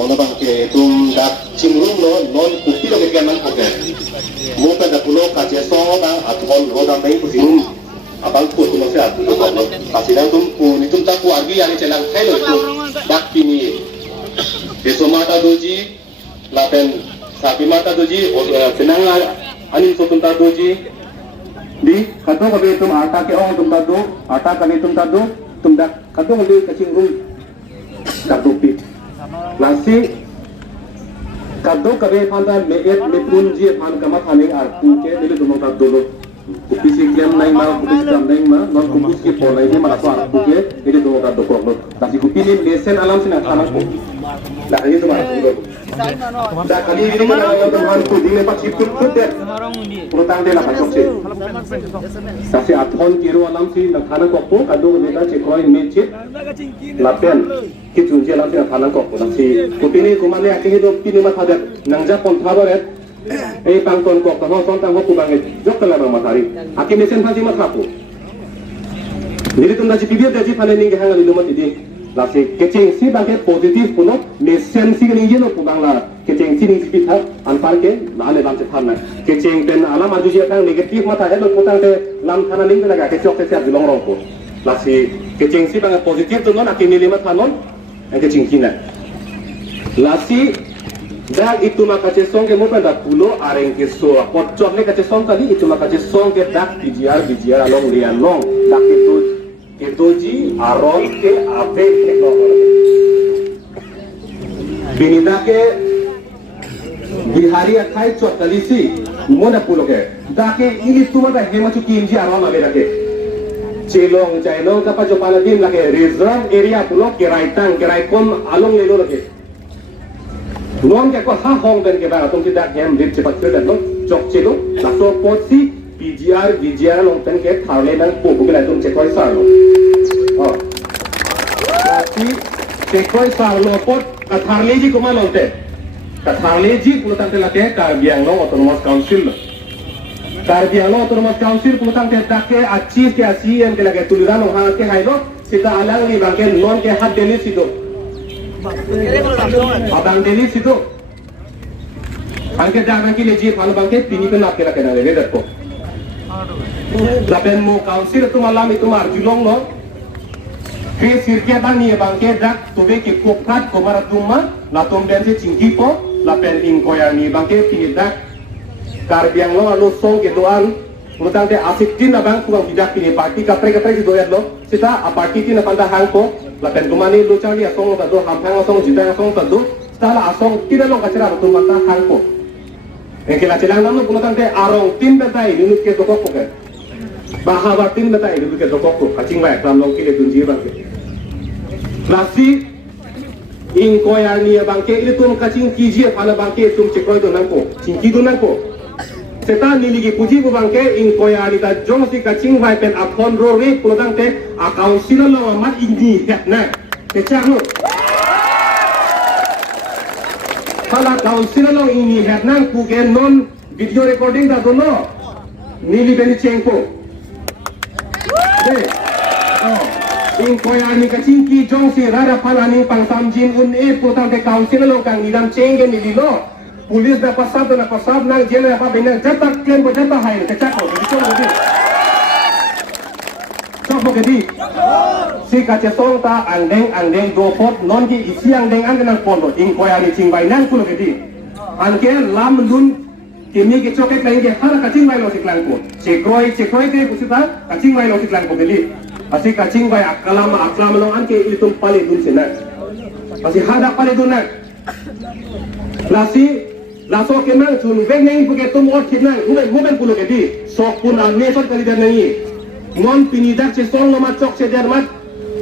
Mona bang ke tum dak cimrum lo non kupi lo ke man poke. Mo pa da pulo ka je so bang athon lo da mai pusim abang pu tu lo se atu lo lo. Kasi tum pu ni tum ta pu agi yani chelang khai lo tu dak pini. Beso mata doji lapen sapi mata doji penanga anin so tum ta doji di kato kabe tum ata ke ong tum ta do ata kabe tum ta do tum dak kato ngali kacing rum kadupi nasi kado kabe panda meet mepunji pan kama thaning ar kuke nile dumong tak dulu kupisi klem nai ma kupisi klem nai ma non kupisi ke polai ni mala ar kuke nile dumong tak dokok lo nasi kupini lesen alam sina thana ko dah ini cuma dulu dah kali ini kan yang teman ku dile pak chip kut deh protang de la pak chok nasi athon kiro alam si na thana ko po kado nila chekoi mechit lapen kitun je langsung halang kok nasi kupini kumane akhirnya do pini mah ada nangja pon thabaret pangton kok kalau sontang kok kubanget jok kala bang matari akhir mesen pasti mah thapu jadi tunda ji pibir daji phane ning hang ali lumot idi nasi kecing si bangke positif puno mesen si ni jeno kubangla kecing si ni pitha anpar ke nale bang chapna kecing pen alam aju je tang negatif mata elo putang te lam thana ning laga ke chok te sia dilong rong ko nasi kecing si bang positif tu non akhir ni lima thanon ang kecingkinan lasi dah itu maka cesong ke mopa dah pulo areng ke so pocok ne kacesong kali itu maka cesong ke dak bijiar along lian long dak itu ji aron ke ape ke long binita ke bihari akai cok kali si mona pulo ke dak ke ini tu maka hema cukin ji aron ame dak ke Cilong, Jailong, kapag jo paladin lagi reserve area pulo keraitan, keraikom along lelo lagi. Nuang ke ko ha hong ben ke ba tung tidak hem rit cepat cepat lo, jok cilo, laso posi BGR long pen ke thale nang po bugla tung cekoi sar lo. Oh. Tapi cekoi sar lo pot katharle ji kuma lonte. Katharle ji pulo tante lagi ka biang lo autonomous council lo. Karbiano autonomous council putang ke dake achieve ke asien ke lage tuliran ha ke hailo sita alang ni bangke non ke hat deli sido abang deli sido angke jangan ki leji phalo bangke pini ke nak ke lage na le dakko lapen mo council tu malam itu mar julong no ke sirke bani bangke dak tobe ke koprat komara tumma la tomben se cingki po lapen inkoya ni bangke pini dak Karbiang lo alo song ke doan mutang te asik tin abang kuang bidak pini parti kapre di doyat lo sita a parti tin apanda hang ko lapen kumani lo chali asong lo do hampang asong jita asong tadu stala asong tin lo kachira tu mata hang ko ekela chelang nam lo mutang te arong tin betai nunut ke dokok ko ke bahawa tin betai nunut ke dokok ko kaching ba eklam long kile tunji bang ke lasi ing koya ni bangke ile tum kaching kiji phala bangke tum chekoi do nang ko chingki do nang ko Seta niligi puji ko bangke ing koya ni ta jong si kaching vai pen aphon ro ri pulodang te account sila lo mat ingi het na te chak lo pala account sila lo ingi het nang ku ke non video recording da do no nili beni chengpo de ing koya ni kaching ki jong si rara pala ni pang samjin un e pulodang te account sila lo kang nidam chenge nili lo Pulis na pasab nang jail na pa binang jatak claim ko jatak hain kecak ko dito mo di sok mo gedi si kacetong ta andeng do pot non ki isi andeng nang pondo ing koya ni cingbai nang kulo gedi angke lam dun kimi ki choket lain ke har kacing bai lo siklang ko cekroi ke kusita kacing bai lo siklang ko gedi asi kacing bai aklam lo anke itum pali dun sena asi hada pali dun nak lasi laso kenang chun veng neng puke tum ot kinang huben pulo ke di sok pun ane sok kali dan nangi non pinidak che song loma chok che dermat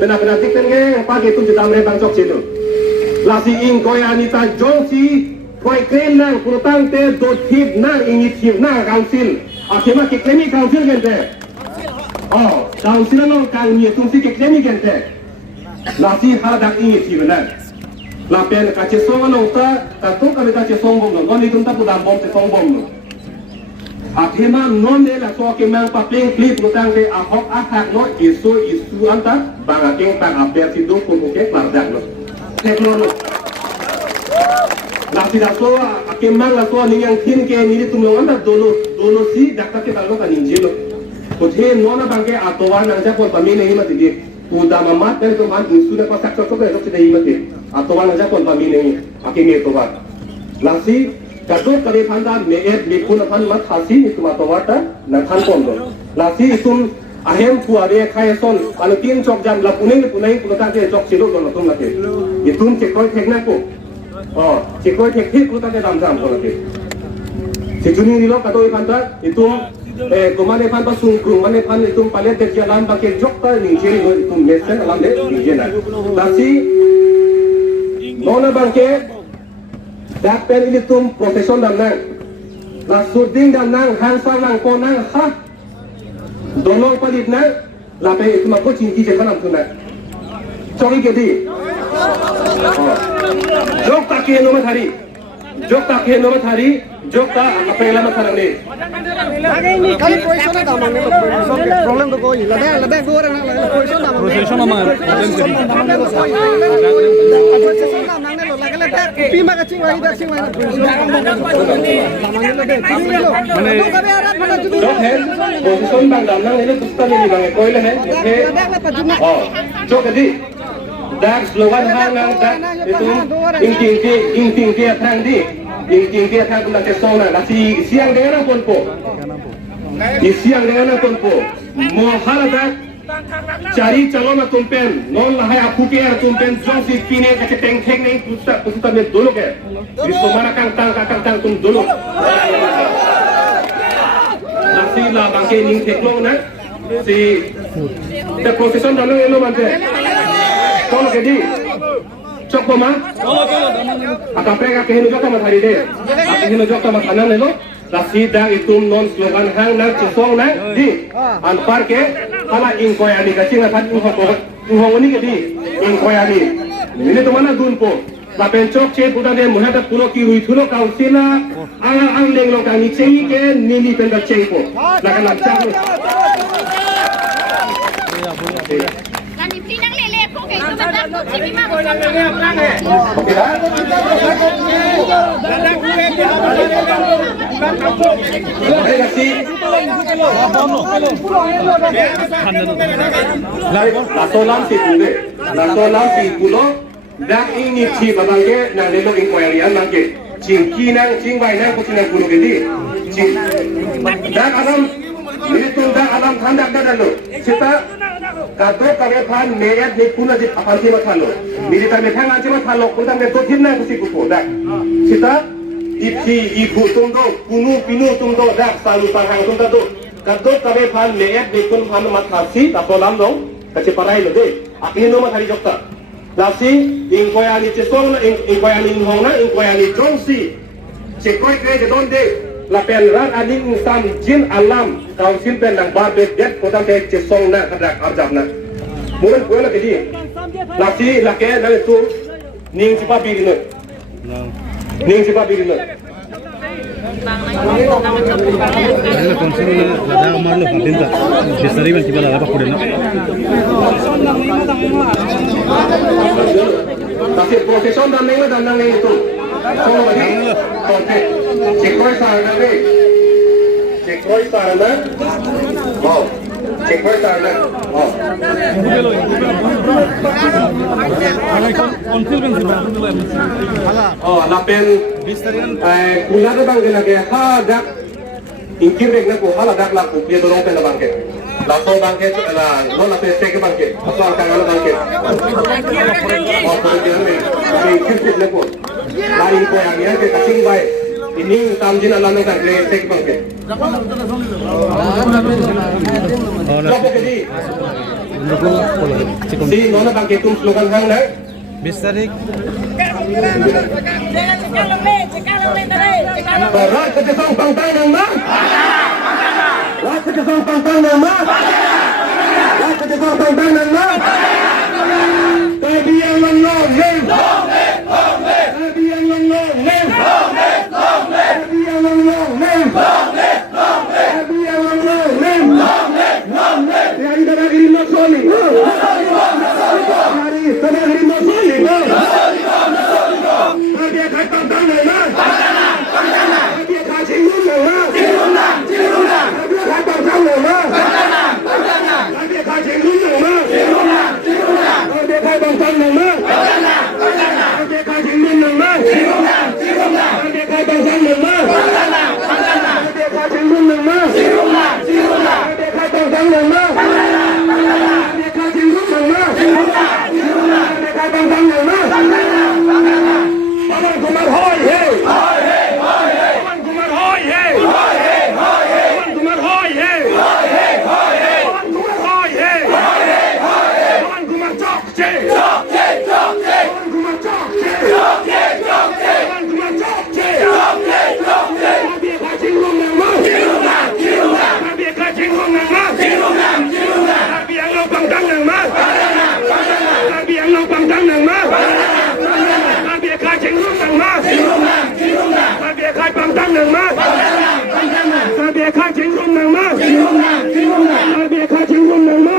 pena dikten nge pa ke tum jitam re bang chok che do lasi ing koya anita jongsi koi kren nang purutang te do thip nang ingi thip nang council akhema ke klemi council gente council nang kang ni tum si ke klemi gente lasi hadak ingi thip nang lapen kace songo nong ta tu kami kace songo nong non itu tak pudam bom te songo nong akhema non de la so ke mang papeng clip utang de ahok ahak no isu anta bangakeng tang aper sido ko ke klardak no teknologi Sidaso akemang la so ni yang tin ke ni tumlong anda dolo si dakta ke balong kan injilo. Kuthe nona bangke atowan nang japon pami nei mati di. Uda mamat kan to man insu na pasak chok ke to dei mati. Atowan nang japon pami nei akeme to ba. Lasi kado kare phanda me et me kun phan mat khasi ni tuma to wata na khan kon do. Lasi itum ahem puare khai son anu tin chok jam la puneng punata ke chok silo do tum la ke. Itum chekoi thekna ko. Cikoi teknik kita ke dalam jam kalau ke. Sejuni ni lo kata ikan tak itu kemana ikan pas sungkung mana ikan itu paling terjadi dalam pakai jok tak ni jadi itu mesin dalam deh ni jenak. Tapi nona bangke dak pen ini tu profesion dalam nang, la suding dalam nang hansa nang konang ha, dono palit nang, la pen itu mak kau cinti je kanam tu nang. Cari ke di. Jok tak kena nama thari, jok tak kena nama thari, jok tak apa yang lama tharang ni. Ini kali position ada mana? Problem tu kau ini. Lebih gua orang position ada mana? Position ada mana? Position ada mana? Lo lagi lebih. Pima kecing lagi dah kecing lagi. Jok hen, position bang dalam nang ini kusta ni bang. Kau ini hen. Jok jadi. Dak slogan hang dak itu ingting ke thang di ingting ke thang kuna ke sona nasi siang dengan pun po siang dengan pun po mohar dak cari calon tumpen non lahai aku ke tumpen josi pine ke teng teng nei pusta me dulu ke di somara kang tang tum dulu nasi la bangke ning teklong na si the position dalam elo mante Kau jadi, cok poma? Akan mereka kehinu jok sama hari deh. Kehinu jok sama kanan lelo. Lasi dah itu non slogan hang nang cesong nang di. Anpar ke, kala ingkoyani kacing akan uhong ini ke di ingkoyani. Ini tu mana gunpo? Lapen cok cek bukan dia muhada pulo kiwi tulo kau sila. Ang lenglong kami cek ke nini penda cek po. Lakan lancar. Lasolam si pulo dak ini si babangke nang lelo inquiry nangke cingki nang cingbai nang kucing pulo gedi cing dak alam itu dak alam thandak dak lo kita kato kare phan meet ni puna jit apal si mathalo milita me thang anche mathalo kudang me to thimna kusi kupo dak kita ipsi ibu tumdo punu pinu tumdo dak salu pahang tumda do kato kare phan meet ni pun phan mathasi tapolam dong kace parai lo de akino mathari jokta lasi ingkoyani chesong na ingkoyani hong na ingkoyani jongsi chekoi kre de don de la pen ran aning sam jin alam kausil pen nang barbet det kodam te chesong na kadak arjam na muran ko la kedi lasi lake na tu ning sipa birino Ada konsep ni ada amar lo patin tak. Besari ban tiba lah apa kuda nak. Tapi profesion dan nang itu. Kalau bagi, okey. Cekoi sarana ni. Cekoi sarana. Wow. Cekoi sarana. Wow. Oh, lapen. Kuna tu bang dia lagi. Ha dak. Ingkir dek nak ko hala dak la ko dia dorong pen bangke. Laso bangke la non la pe sek bangke. Asal kangal bangke. Oh, ko dia ni. Ingkir dek nak ko. Lain ko yang dia ke kasing baik. Ini tamjin alam nak le sek bangke. Jopo jadi. Si nona bangke tum slogan hang na. Besari. Berat kejasong pangtang nang ma. Berat kejasong pangtang nang ma. Berat kejasong pangtang nang ma. Tapi yang long name. Tapi yang long name. Tapi yang long name. Tapi yang long name. Hari dah diri nak soli. Hari dah diri nak soli. Dia kata pangtang nang ma. จิงรุ่งหนังมาซาเบียค่ายปังตั้งหนึ่งมาซาเบียค่ายจิงรุ่งหนังมาซาเบียค่ายจิงรุ่งหนังมา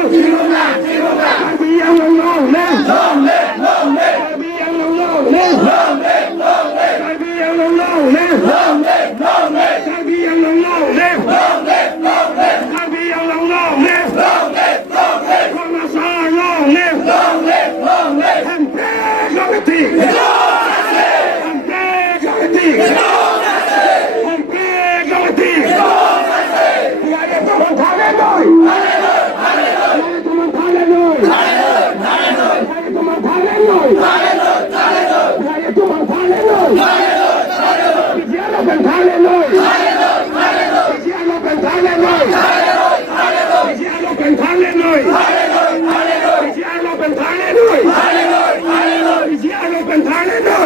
ซาเบียยังลงเล่ซาเบียยังลงเล่ซาเบียยังลงเล่ซาเบียยังลงเล่ซาเบียยังลงเล่ความมาซาลงเล่แฮมเบกาตีแฮมเบกาตีแฮมเบกาตีอย่าได้ตัวมันทาเล่นเลยอย่าได้ตัวมันทาเล่นเลยอย่าได้ตัวมันทาเล่นเลยอย่าได้ตัวมันทาเล่นเลยอย่าได้เป็นทาเล่นเลยอย่าได้เป็นทาเล่นเลยอย่าได้เป็นทาเล่นเลย Cristiano Pentanello! Cristiano Pentanello! Cristiano Pentanello!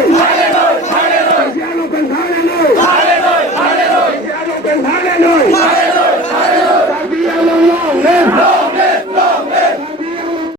Cristiano Pentanello! Cristiano Pentanello!